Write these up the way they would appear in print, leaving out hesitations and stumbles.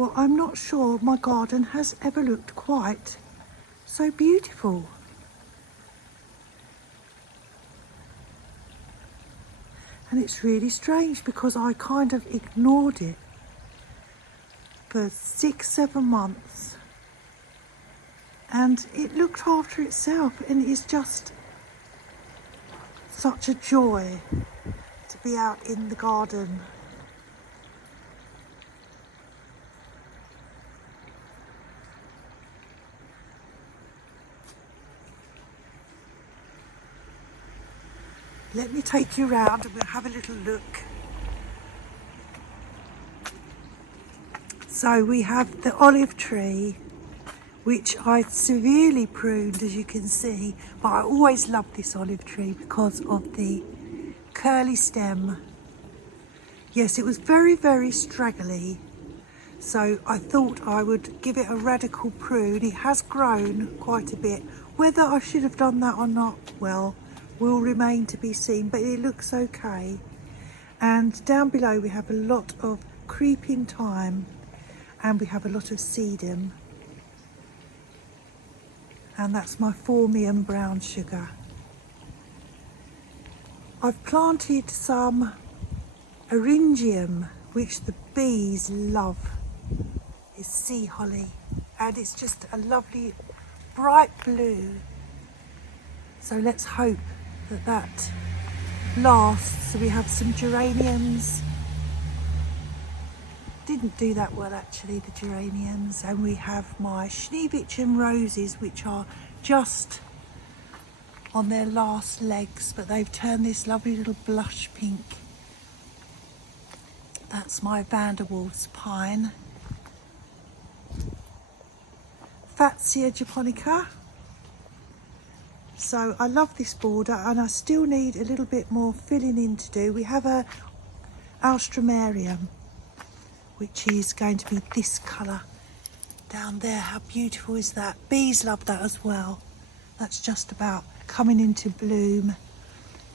Well, I'm not sure my garden has ever looked quite so beautiful. And it's really strange because I kind of ignored it for 6-7 months. And it looked after itself, and it's just such a joy to be out in the garden. Let me take you round and we'll have a little look. So we have the olive tree, which I severely pruned, as you can see, but I always loved this olive tree because of the curly stem. Yes, it was very, very straggly, so I thought I would give it a radical prune. It has grown quite a bit. Whether I should have done that or not, well, will remain to be seen, but it looks okay. And down below we have a lot of creeping thyme, and we have a lot of sedum, and that's my Formium brown sugar. I've planted some Eryngium, which the bees love. It's sea holly, and it's just a lovely bright blue. So let's hope that that lasts. So we have some geraniums. Didn't do that well actually, the geraniums. And we have my Schneewittchen roses, which are just on their last legs, but they've turned this lovely little blush pink. That's my Vanderwalt's pine. Fatsia japonica. So I love this border, and I still need a little bit more filling in to do. We have a Alströmerium, which is going to be this colour down there. How beautiful is that? Bees love that as well. That's just about coming into bloom.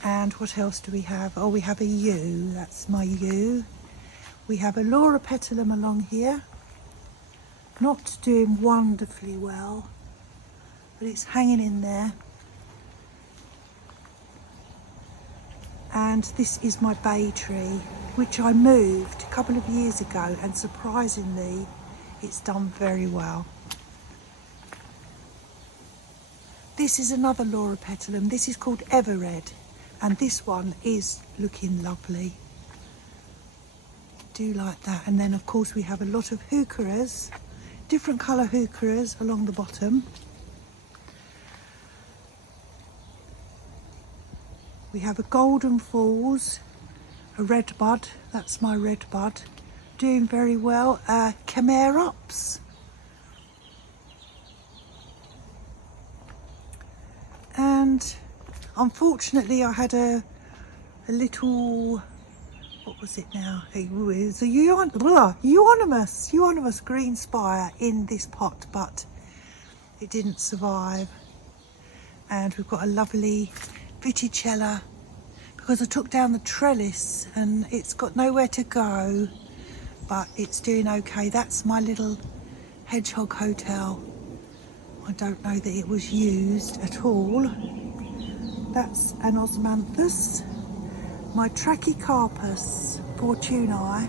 And what else do we have? Oh, we have a yew. That's my yew. We have a Laura petalum along here. Not doing wonderfully well, but it's hanging in there. And this is my bay tree, which I moved a couple of years ago, and surprisingly it's done very well. This is another Laura petalum. This is called Everred, and this one is looking lovely. Do like that. And then of course we have a lot of heucheras, different colour heucheras along the bottom. We have a Golden Falls, a red bud, that's my red bud, doing very well. Chimerops. And unfortunately I had a little, what was it now? It was a euonymus green spire in this pot, but it didn't survive. And we've got a lovely Viticella, because I took down the trellis and it's got nowhere to go, but it's doing okay. That's my little hedgehog hotel. I don't know that it was used at all. That's an osmanthus. My Trachycarpus fortunei.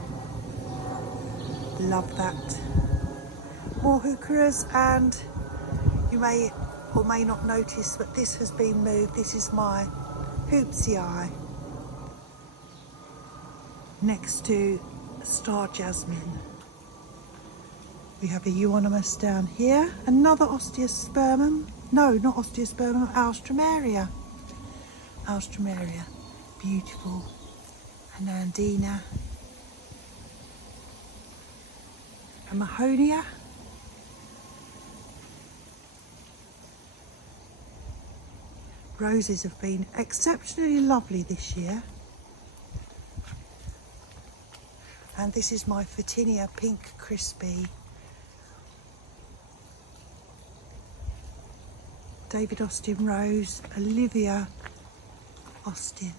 Love that. More heucheras, and you may or may not notice, but this has been moved. This is my Hoopsii next to Star Jasmine. We have a euonymus down here, another osteospermum. No, not osteospermum, Alströmeria. Alströmeria, beautiful. And Andina. A Mahonia. Roses have been exceptionally lovely this year. And this is my Photinia Pink Crispy. David Austin Rose, Olivia Austin.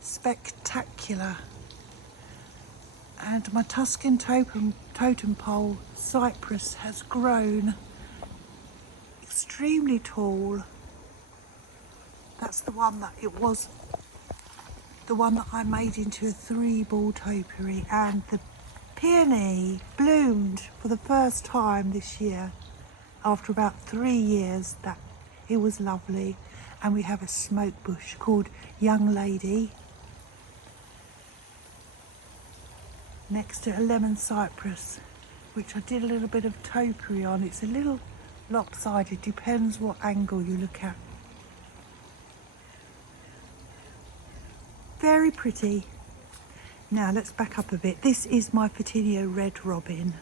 Spectacular. And my Tuscan totem pole cypress has grown extremely tall. That's the one that it was, the one that I made into a 3-ball topiary, and the peony bloomed for the first time this year after about 3 years. That it was lovely. And we have a smoke bush called Young Lady next to a lemon cypress, which I did a little bit of topiary on. It's a little lopsided, depends what angle you look at. Very pretty. Now let's back up a bit. This is my Petunia Red Robin.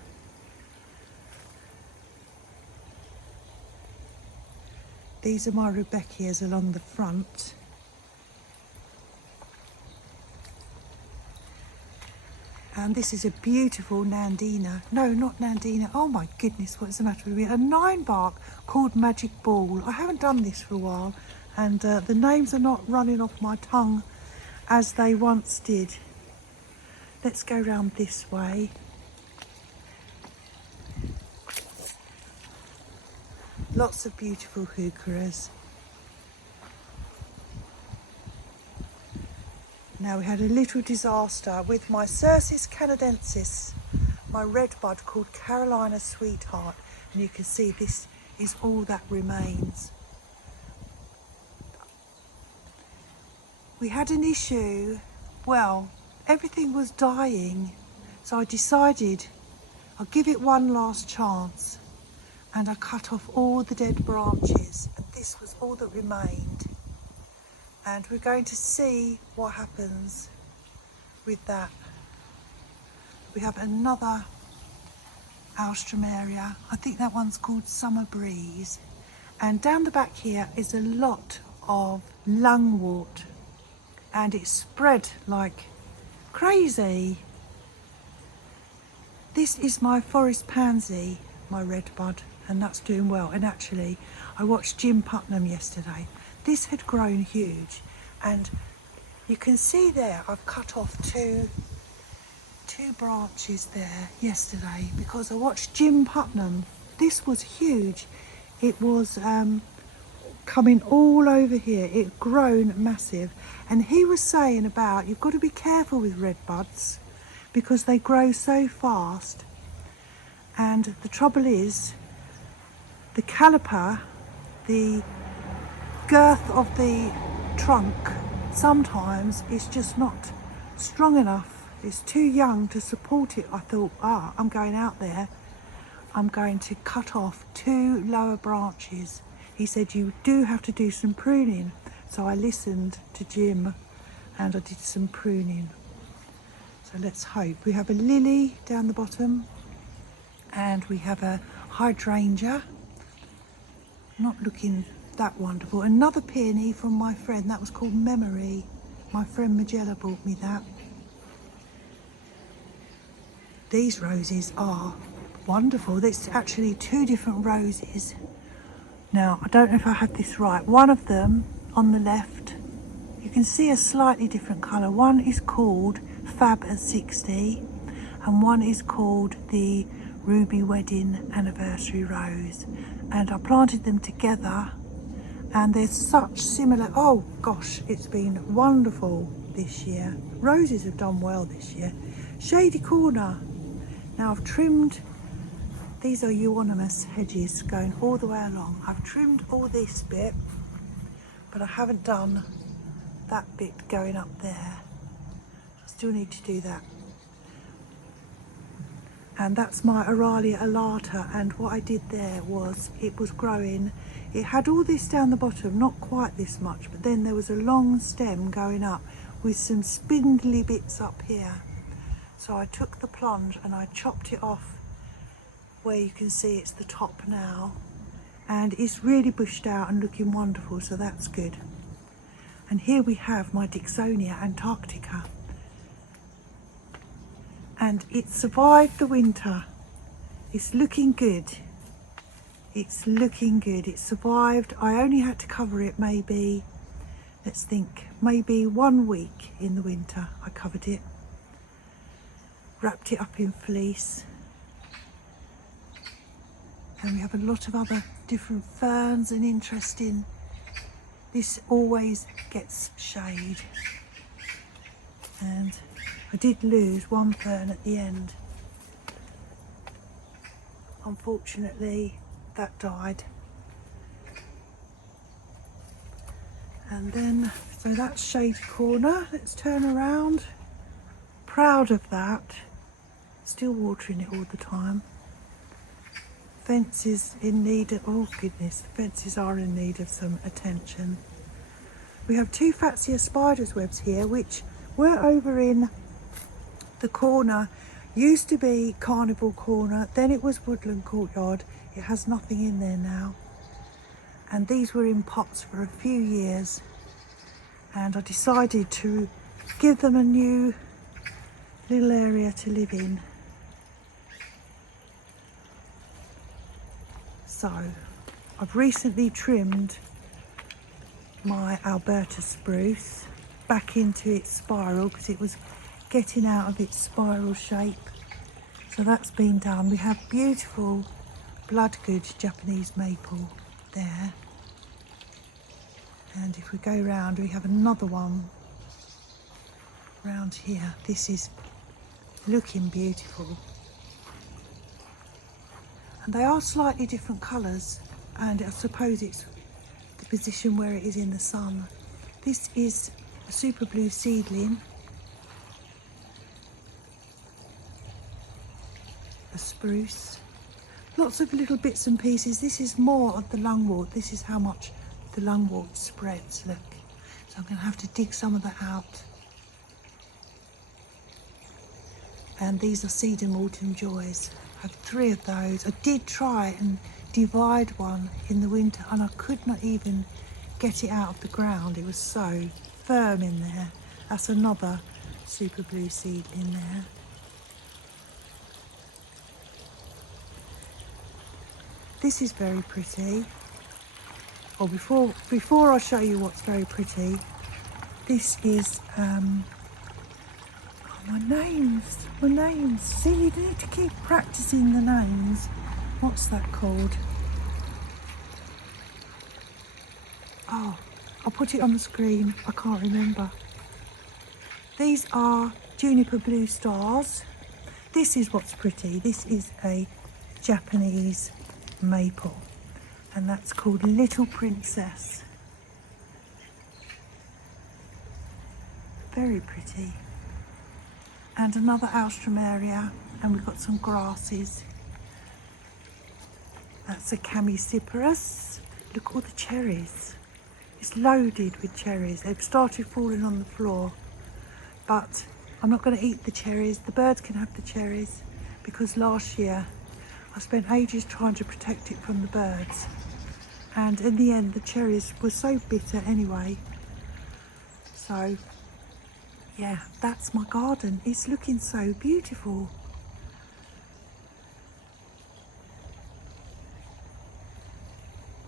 These are my Rudbeckias along the front. And this is a beautiful Nandina. No, not Nandina. Oh my goodness, what's the matter with me? A 9-bark called Magic Ball. I haven't done this for a while, and the names are not running off my tongue as they once did. Let's go round this way. Lots of beautiful heucheras. Now we had a little disaster with my Cercis canadensis, my redbud called Carolina Sweetheart, and you can see this is all that remains. We had an issue, well, everything was dying, so I decided I'll give it one last chance, and I cut off all the dead branches, and this was all that remained. And we're going to see what happens with that. We have another Alstroemeria. I think that one's called Summer Breeze. And down the back here is a lot of lungwort, and it's spread like crazy. This is my forest pansy, my redbud, and that's doing well. And actually, I watched Jim Putnam yesterday. This had grown huge, and you can see there I've cut off two branches there yesterday because I watched Jim Putnam. This was huge. It was coming all over here. It grown massive, and he was saying about you've got to be careful with redbuds because they grow so fast, and the trouble is the caliper, the girth of the trunk sometimes is just not strong enough. It's too young to support it. I thought, I'm going out there, I'm going to cut off 2 lower branches. He said you do have to do some pruning, so I listened to Jim and I did some pruning. So let's hope. We have a lily down the bottom, and we have a hydrangea, not looking that wonderful. Another peony from my friend, that was called Memory. My friend Magella brought me that. These roses are wonderful. There's actually 2 different roses. Now, I don't know if I have this right. One of them on the left, you can see a slightly different colour. One is called Fab at 60, and one is called the Ruby Wedding Anniversary Rose. And I planted them together, and there's such similar, oh gosh, it's been wonderful this year. Roses have done well this year. Shady corner. Now I've trimmed, these are euonymus hedges going all the way along. I've trimmed all this bit, but I haven't done that bit going up there. I still need to do that. And that's my Aralia alata, and what I did there was, it was growing, it had all this down the bottom, not quite this much, but then there was a long stem going up with some spindly bits up here. So I took the plunge and I chopped it off where you can see it's the top now, and it's really bushed out and looking wonderful, so that's good. And here we have my Dixonia Antarctica, and it survived the winter. It's looking good. It's looking good. It survived. I only had to cover it maybe, let's think, maybe 1 week in the winter I covered it. wrapped it up in fleece. And we have a lot of other different ferns and interesting. This always gets shade. And I did lose one fern at the end. Unfortunately, that died. And then, so that's Shady Corner. Let's turn around. Proud of that. Still watering it all the time. Fence is in need of, oh goodness, the fences are in need of some attention. We have two Fatsia spiders webs here, which were over in the corner. Used to be Carnival Corner, then it was Woodland Courtyard. It has nothing in there now. And these were in pots for a few years. And I decided to give them a new little area to live in. So, I've recently trimmed my Alberta spruce back into its spiral because it was getting out of its spiral shape. So that's been done. We have beautiful bloodgood Japanese maple there. And if we go round, we have another one round here. This is looking beautiful. And they are slightly different colours, and I suppose it's the position where it is in the sun. This is a super blue seedling, a spruce. Lots of little bits and pieces. This is more of the lungwort. This is how much the lungwort spreads, look. So I'm going to have to dig some of that out. And these are Cedar Autumn Joys. I have 3 of those. I did try and divide one in the winter and I could not even get it out of the ground. It was so firm in there. That's another super blue seedling there. This is very pretty. Oh, before I show you what's very pretty, this is my names. See, you need to keep practicing the names. What's that called? Oh, I'll put it on the screen. I can't remember. These are juniper blue stars. This is what's pretty. This is a Japanese maple, and that's called Little Princess. Very pretty. And another Alstroemeria, and we've got some grasses. That's a Chamaecyparis. Look, all the cherries. It's loaded with cherries. They've started falling on the floor, but I'm not going to eat the cherries. The birds can have the cherries, because last year I spent ages trying to protect it from the birds, and in the end the cherries were so bitter anyway. So yeah, that's my garden. It's looking so beautiful.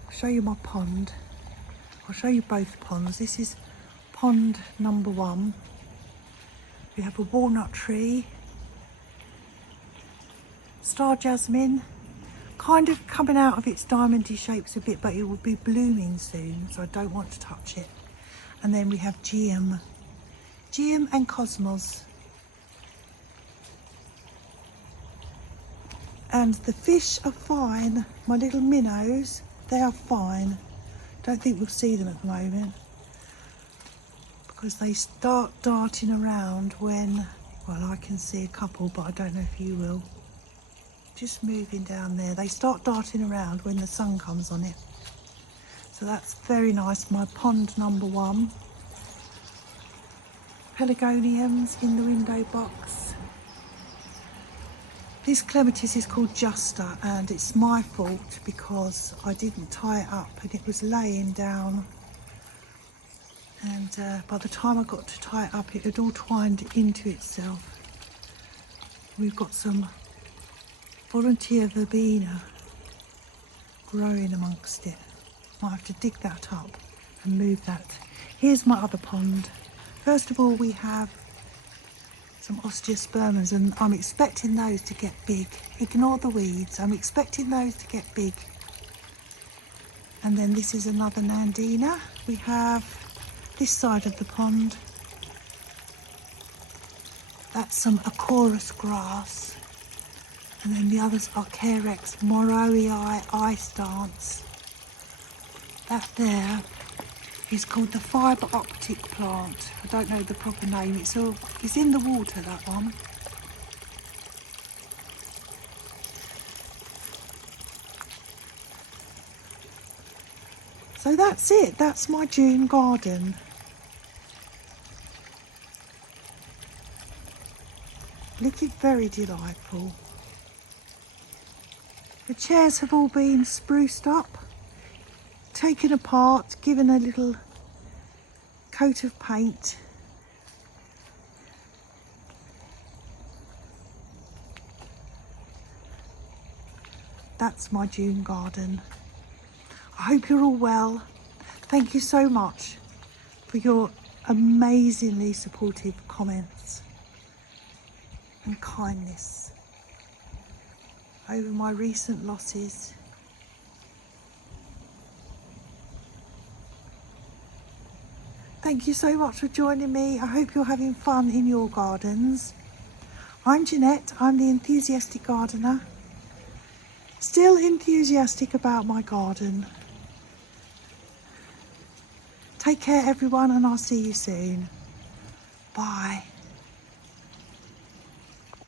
I'll show you my pond. I'll show you both ponds. This is pond number 1. We have a walnut tree, star jasmine, kind of coming out of its diamondy shapes a bit, but it will be blooming soon, so I don't want to touch it. And then we have Geum and Cosmos. And the fish are fine. My little minnows, they are fine. Don't think we'll see them at the moment, because they start darting around when, well, I can see a couple, but I don't know if you will. Just moving down there. They start darting around when the sun comes on it. So that's very nice. My pond number 1. Pelargoniums in the window box. This clematis is called Justa, and it's my fault because I didn't tie it up and it was laying down, and by the time I got to tie it up it had all twined into itself. We've got some volunteer verbena growing amongst it. Might have to dig that up and move that. Here's my other pond. First of all, we have some osteospermums, and I'm expecting those to get big. Ignore the weeds. I'm expecting those to get big. And then this is another Nandina. We have this side of the pond. That's some Acorus grass. And then the others are Carex morowii ice dance. That there is called the fibre optic plant. I don't know the proper name. It's in the water, that one. So that's it. That's my June garden. Looking very delightful. The chairs have all been spruced up, taken apart, given a little coat of paint. That's my June garden. I hope you're all well. Thank you so much for your amazingly supportive comments and kindness over my recent losses. Thank you so much for joining me. I hope you're having fun in your gardens. I'm Janette. I'm the enthusiastic gardener. Still enthusiastic about my garden. Take care everyone, and I'll see you soon. Bye.